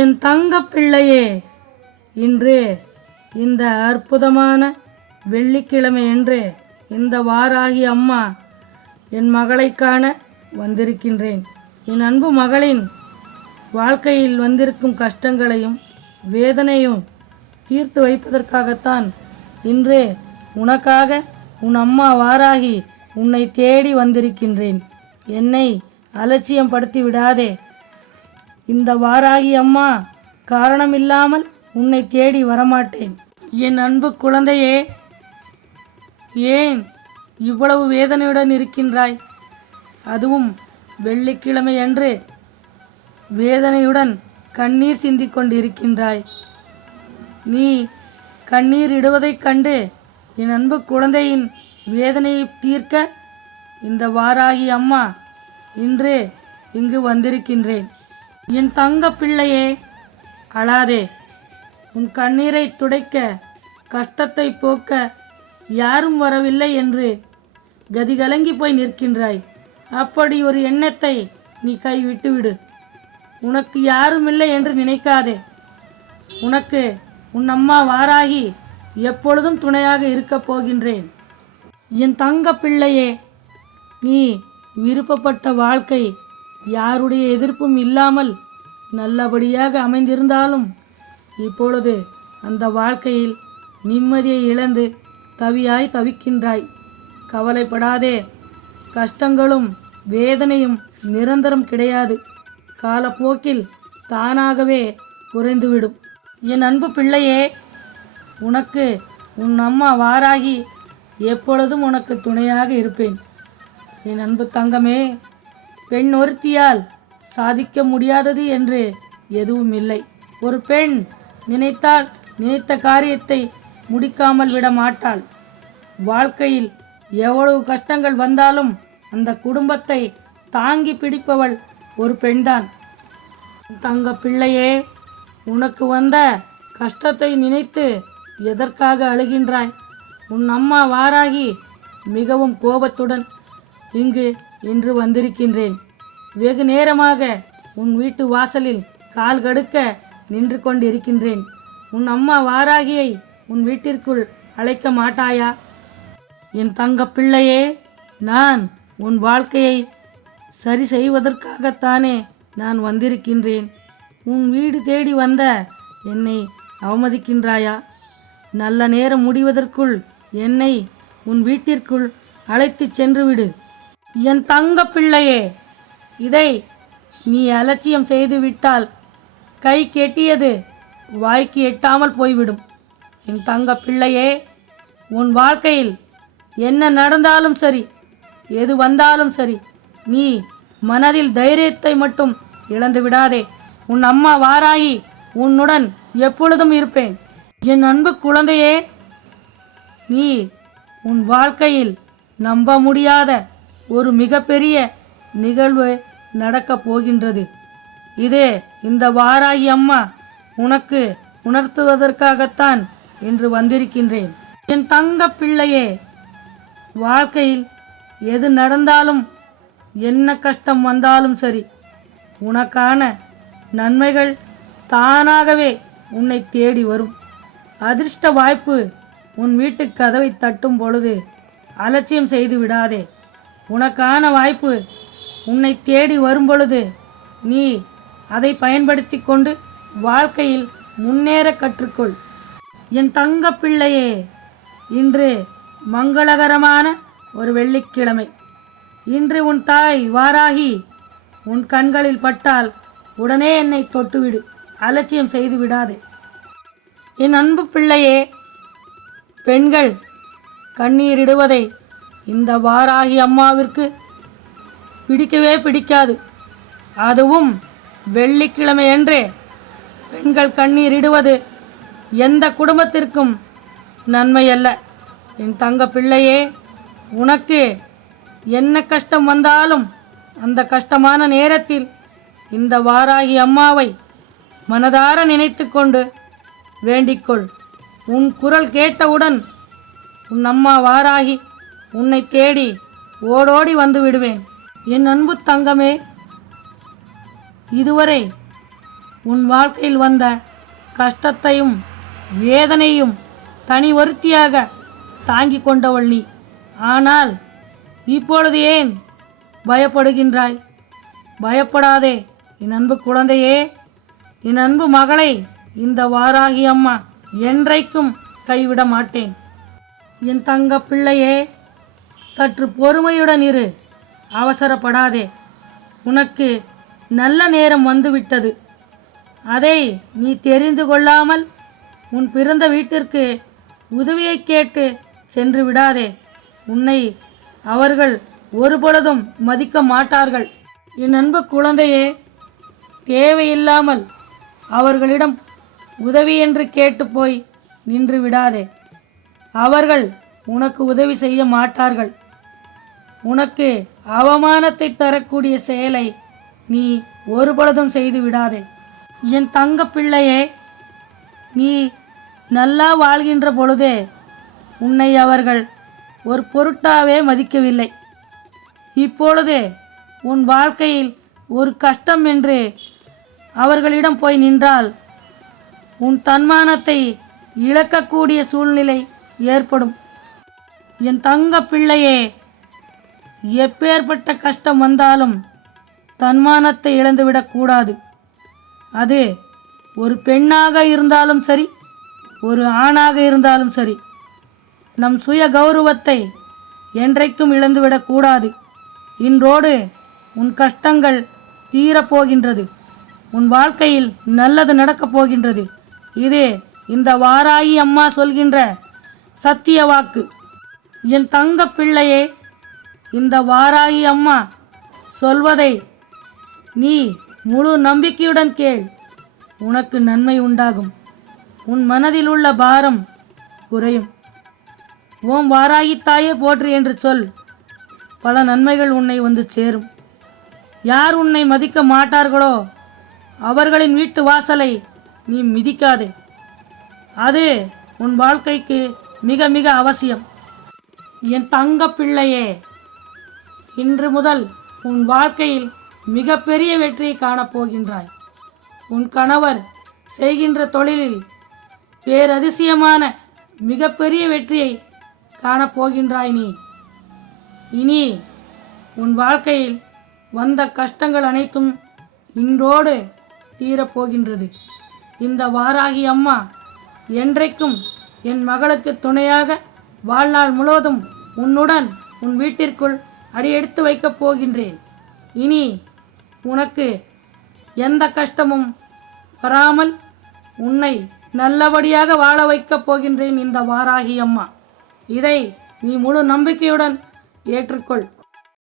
என் தங்க பிள்ளையே இன்று இந்த அற்புதமான வெள்ளிக்கிழமை என்று இந்த வாராகி அம்மா என் மகளை காண வந்திருக்கின்றேன். என் அன்பு மகளின் வாழ்க்கையில் வந்திருக்கும் கஷ்டங்களையும் வேதனையும் தீர்த்து வைப்பதற்காகத்தான் இன்று உனக்காக உன் அம்மா வாராகி உன்னை தேடி வந்திருக்கின்றேன். என்னை அலட்சியம் படுத்தி விடாதே. இந்த வாராகி அம்மா காரணமில்லாமல் உன்னை தேடி வரமாட்டேன். என் அன்பு குழந்தையே ஏன் இவ்வளவு வேதனையுடன் இருக்கின்றாய்? அதுவும் வெள்ளிக்கிழமை அன்று வேதனையுடன் கண்ணீர் சிந்திக் கொண்டிருக்கின்றாய். நீ கண்ணீர் இடுவதைக் கண்டு என் அன்பு குழந்தையின் வேதனையை தீர்க்க இந்த வாராகி அம்மா இன்று இங்கு வந்திருக்கின்றேன். என் தங்க பிள்ளையே அழாதே. உன் கண்ணீரை துடைக்க கஷ்டத்தை போக்க யாரும் வரவில்லை என்று கதிகலங்கி போய் நிற்கின்றாய். அப்படி ஒரு எண்ணத்தை நீ கை விட்டுவிடு உனக்கு யாரும் இல்லை என்று நினைக்காதே. உனக்கு உன் அம்மா வாராகி எப்பொழுதும் துணையாக இருக்கப் போகின்றேன். என் தங்க பிள்ளையே நீ விருப்பப்பட்ட வாழ்க்கை யாருடைய எதிர்ப்பும் இல்லாமல் நல்லபடியாக அமைந்திருந்தாலும் இப்பொழுது அந்த வாழ்க்கையில் நிம்மதியை இழந்து தவியாய் தவிக்கின்றாய். கவலைப்படாதே. கஷ்டங்களும் வேதனையும் நிரந்தரம் கிடையாது. காலப்போக்கில் தானாகவே குறைந்துவிடும். என் அன்பு பிள்ளையே உனக்கு உன் அம்மா வாராகி எப்பொழுதும் உனக்கு துணையாக இருப்பேன். என் அன்பு தங்கமே பெண் ஒருத்தியால் சாதிக்க முடியாதது என்று எதுவும் இல்லை ஒரு பெண் நினைத்தால் நினைத்த காரியத்தை முடிக்காமல் விட மாட்டாள் வாழ்க்கையில் எவ்வளவு கஷ்டங்கள் வந்தாலும் அந்த குடும்பத்தை தாங்கி பிடிப்பவள் ஒரு பெண்தான். தங்க பிள்ளையே உனக்கு வந்த கஷ்டத்தை நினைத்து எதற்காக அழுகின்றாய்? உன் அம்மா வாராகி மிகவும் கோபத்துடன் இங்கு இன்று வந்திருக்கின்றேன். வெகு நேரமாக உன் வீட்டு வாசலில் கால் கடுக்க நின்று கொண்டிருக்கின்றேன். உன் அம்மா வாராகியை உன் வீட்டிற்குள் அழைக்க மாட்டாயா? என் தங்க பிள்ளையே நான் உன் வாழ்க்கையை சரி செய்வதற்காகத்தானே நான் வந்திருக்கின்றேன். உன் வீடு தேடி வந்த என்னை அவமதிக்கின்றாயா? நல்ல நேரம் முடிவதற்குள் என்னை உன் வீட்டிற்குள் அழைத்துச் சென்றுவிடு என் தங்க பிள்ளையே இதை நீ அலட்சியம் செய்து விட்டால் கை கெட்டியது வாய்க்கு எட்டாமல் போய்விடும். என் தங்க பிள்ளையே உன் வாழ்க்கையில் என்ன நடந்தாலும் சரி எது வந்தாலும் சரி நீ மனதில் தைரியத்தை மட்டும் இழந்து விடாதே. உன் அம்மா வாராகி உன்னுடன் எப்பொழுதும் இருப்பேன். என் அன்பு குழந்தையே நீ உன் வாழ்க்கையில் நம்ப முடியாத ஒரு மிகப்பெரிய நிகழ்வு நடக்கப் போகின்றது. இதே இந்த வாராகி அம்மா உனக்கு உணர்த்துவதற்காகத்தான் இன்று வந்திருக்கின்றேன். என் தங்க பிள்ளையே வாழ்க்கையில் எது நடந்தாலும் என்ன கஷ்டம் வந்தாலும் சரி உனக்கான நன்மைகள் தானாகவே உன்னை தேடி வரும். அதிர்ஷ்ட வாய்ப்பு உன் வீட்டு கதவை தட்டும் பொழுது அலட்சியம் செய்து விடாதே. உனக்கான வாய்ப்பு உன்னை தேடி வரும்பொழுது நீ அதை பயன்படுத்தி கொண்டு வாழ்க்கையில் முன்னேற கற்றுக்கொள். என் தங்க பிள்ளையே இன்று மங்களகரமான ஒரு வெள்ளிக்கிழமை. இன்று உன் தாய் வாராகி உன் கண்களில் பட்டால் உடனே என்னை தொட்டுவிடு அலட்சியம் செய்து விடாதே. என் அன்பு பிள்ளையே பெண்கள் கண்ணீரிடுவதை இந்த வாராகி அம்மாவிற்கு பிடிக்கவே பிடிக்காது. அதுவும் வெள்ளிக்கிழமை என்றே பெண்கள் கண்ணீரிடுவது எந்த குடும்பத்திற்கும் நன்மையல்ல. என் தங்க பிள்ளையே உனக்கு என்ன கஷ்டம் வந்தாலும் அந்த கஷ்டமான நேரத்தில் இந்த வாராகி அம்மாவை மனதார நினைத்து கொண்டு வேண்டிக்கொள். உன் குரல் கேட்டவுடன் உன் அம்மா வாராகி உன்னை தேடி ஓடோடி வந்து விடுவேன். என் அன்பு தங்கமே இதுவரை உன் வாழ்க்கையில் வந்த கஷ்டத்தையும் வேதனையும் தனி ஒருத்தியாக தாங்கி கொண்டவள் நீ. ஆனால் இப்பொழுது ஏன் பயப்படுகின்றாய்? பயப்படாதே என் அன்பு குழந்தையே. என் அன்பு மகளை இந்த வாராகி அம்மா என்றைக்கும் கைவிட மாட்டேன். என் தங்க பிள்ளையே சற்று பொறுமையுடன் இரு. அவசரப்படாதே. உனக்கு நல்ல நேரம் வந்துவிட்டது. அதை நீ தெரிந்து கொள்ளாமல் உன் பிறந்த வீட்டிற்கு உதவியை கேட்டு சென்று விடாதே. உன்னை அவர்கள் ஒருபொழுதும் மதிக்க மாட்டார்கள். என் அன்பு குழந்தையே தேவையில்லாமல் அவர்களிடம் உதவி என்று கேட்டு போய் நின்று விடாதே. அவர்கள் உனக்கு உதவி செய்ய மாட்டார்கள். உனக்கு அவமானத்தை தரக்கூடிய செயலை நீ ஒருபொழுதும் செய்து விடாதே. என் தங்க பிள்ளையே நீ நல்லா வாழ்கின்ற பொழுதே உன்னை அவர்கள் ஒரு பொருட்டாவே மதிக்கவில்லை. இப்பொழுது உன் வாழ்க்கையில் ஒரு கஷ்டம் என்று அவர்களிடம் போய் நின்றால் உன் தன்மானத்தை இழக்கக்கூடிய சூழ்நிலை ஏற்படும். என் தங்க பிள்ளையே எப்பேற்பட்ட கஷ்டம் வந்தாலும் தன்மானத்தை இழந்துவிடக்கூடாது அது ஒரு பெண்ணாக இருந்தாலும் சரி ஒரு ஆணாக இருந்தாலும் சரி நம் சுய கௌரவத்தை என்றைக்கும் இழந்துவிடக்கூடாது இன்றோடு உன் கஷ்டங்கள் தீரப்போகின்றது உன் வாழ்க்கையில் நல்லது நடக்கப் போகின்றது. இது இந்த வாராயி அம்மா சொல்கின்ற சத்திய வாக்கு. என் தங்க பிள்ளையே இந்த வாராகி அம்மா சொல்வதை நீ முழு நம்பிக்கையுடன் கேள். உனக்கு நன்மை உண்டாகும். உன் மனதில் உள்ள பாரம் குறையும். ஓம் வாராகி தாயே போற்று என்று சொல். பல நன்மைகள் உன்னை வந்து சேரும். யார் உன்னை மதிக்க மாட்டார்களோ அவர்களின் வீட்டு வாசலை நீ மிதிக்காதே. அது உன் வாழ்க்கைக்கு மிக மிக அவசியம். என் தங்க பிள்ளையே இன்று முதல் உன் வாழ்க்கையில் மிகப்பெரிய வெற்றியை காணப்போகின்றாய் உன் கணவர் செய்கின்ற தொழிலில் பேரதிசயமான மிகப்பெரிய வெற்றியை காணப்போகின்றாய் நீ. இனி உன் வாழ்க்கையில் வந்த கஷ்டங்கள் அனைத்தும் இன்றோடு தீரப்போகின்றது இந்த வாராகி அம்மா என்றைக்கும் என் மகளுக்கு துணையாக வாழ்நாள் முழுவதும் உன்னுடன் உன் வீட்டிற்குள் அடியெடுத்து வைக்கப் போகின்றேன். இனி உனக்கு எந்த கஷ்டமும் வராமல் உன்னை நல்லபடியாக வாழ வைக்கப் போகின்றேன் இந்த வாராகி அம்மா. இதை நீ முழு நம்பிக்கையுடன் ஏற்றுக்கொள்.